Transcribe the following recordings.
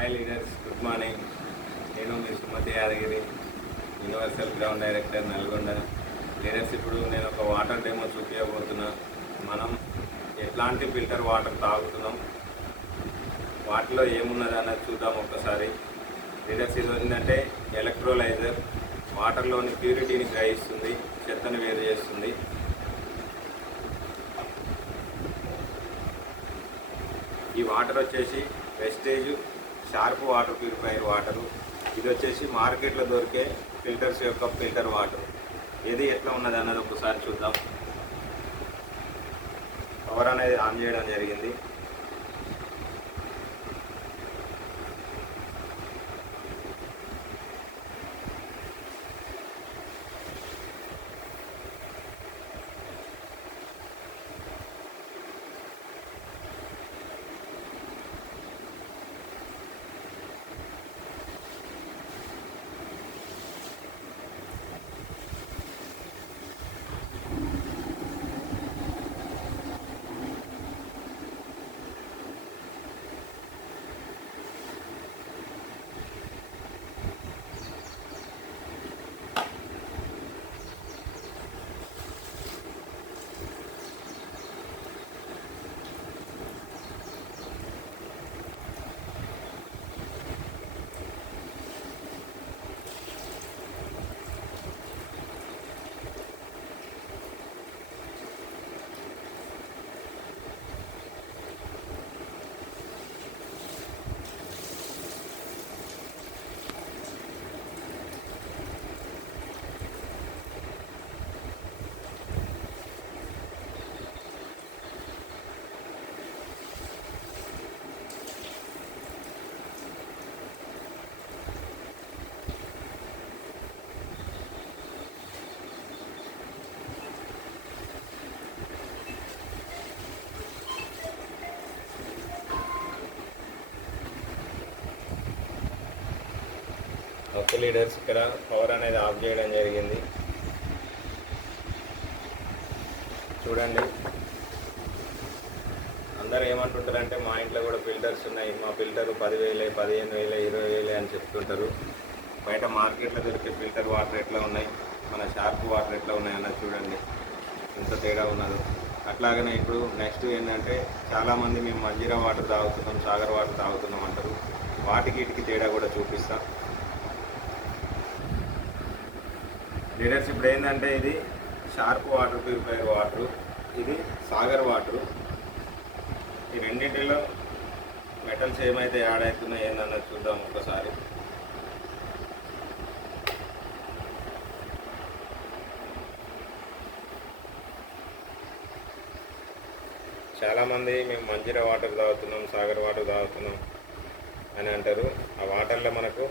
Hi leaders, good morning. నేను మీ Sumathi Yadagiri, universal ground director, Nalgonda. Leaders, ఇప్పుడు నేను ఒక వాటర్ డెమో చూపించబోతున్నా. మనం ఎట్లాంటి ఫిల్టర్ వాటర్ తాగుతున్నాం, వాటిలో ఏమున్నది అన్నది చూద్దాం ఒక్కసారి. లీడర్స్, ఇది ఏంటంటే ఎలక్ట్రోలైజర్. వాటర్లోని ప్యూరిటీని గ్రహిస్తుంది, చెత్తను వేరు చేస్తుంది. ఈ వాటర్ వచ్చేసి wastage sharp water purifier water. ఇది వచ్చేసి మార్కెట్లో దొరికే ఫిల్టర్స్ యొక్క ఫిల్టర్ వాటర్. ఏది ఎట్లా ఉన్నది అన్నది ఒకసారి చూద్దాం. పవర్ అనేది ఆన్ చేయడం జరిగింది. ఓకే లీడర్స్, ఇక్కడ పవర్ అనేది ఆఫ్ చేయడం జరిగింది. చూడండి, అందరూ ఏమంటుంటారంటే మా ఇంట్లో కూడా ఫిల్టర్స్ ఉన్నాయి, మా ఫిల్టర్ 10,000, 15,000, 20,000 అని చెప్తుంటారు. బయట మార్కెట్లో దొరికే ఫిల్టర్ వాటర్ ఎట్లా ఉన్నాయి, మన షార్ప్ వాటర్ ఎట్లా ఉన్నాయి అన్నది చూడండి, ఎంత తేడా ఉన్నదో. అట్లాగనే ఇప్పుడు నెక్స్ట్ ఏంటంటే చాలామంది మేము మంజీరా వాటర్ తాగుతున్నాం, సాగర్ వాటర్ తాగుతున్నాం అంటారు. వాటికి వీటికి తేడా కూడా చూపిస్తాం. లీడర్స్, ఇప్పుడు ఏంటంటే ఇది షార్ప్ వాటర్ ప్యూరిఫైర్ వాటరు, ఇది సాగర్ వాటరు. ఈ రెండింటిలో మెటల్స్ ఏమైతే యాడ్ అవుతున్నాయి ఏందన్నది చూద్దాం ఒక్కసారి. చాలామంది మేము మంజీరా వాటర్ తాగుతున్నాం, సాగర్ వాటర్ తాగుతున్నాం అని అంటారు. ఆ వాటర్లో మనకు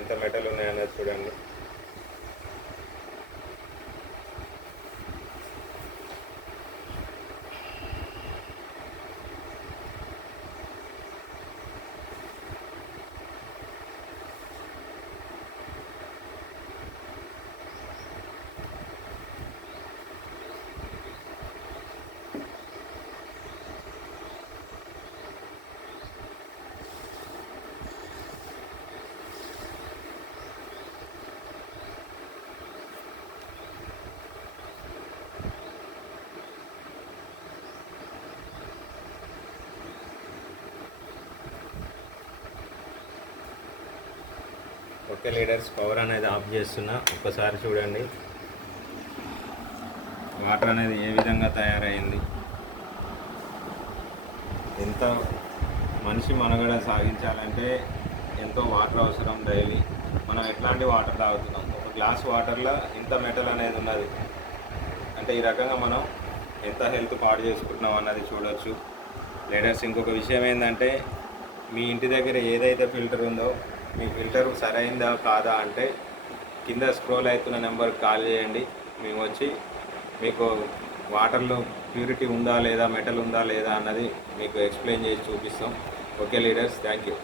ఎంత మెటల్ ఉన్నాయన్నది చూడండి. ఓకే లీడర్స్, పవర్ అనేది ఆఫ్ చేస్తున్నా. ఒక్కసారి చూడండి వాటర్ అనేది ఏ విధంగా తయారైంది. ఎంత మనిషి మనుగడ సాగించాలంటే ఎంతో వాటర్ అవసరం డైలీ. మనం ఎట్లాంటి వాటర్ తాగుతున్నాం, ఒక గ్లాస్ వాటర్లో ఇంత మెటల్ అనేది ఉన్నది అంటే ఈ రకంగా మనం ఎంత హెల్త్ పాడు చేసుకుంటున్నాం అన్నది చూడవచ్చు. లీడర్స్, ఇంకొక విషయం ఏంటంటే మీ ఇంటి దగ్గర ఏదైతే ఫిల్టర్ ఉందో మీ ఫిల్టర్ సరైందా కాదా అంటే కింద స్క్రోల్ అవుతున్న నెంబర్కి కాల్ చేయండి. మేము వచ్చి మీకు వాటర్లో ప్యూరిటీ ఉందా లేదా, మెటల్ ఉందా లేదా అన్నది మీకు ఎక్స్ప్లెయిన్ చేసి చూపిస్తాం. Okay leaders, thank you.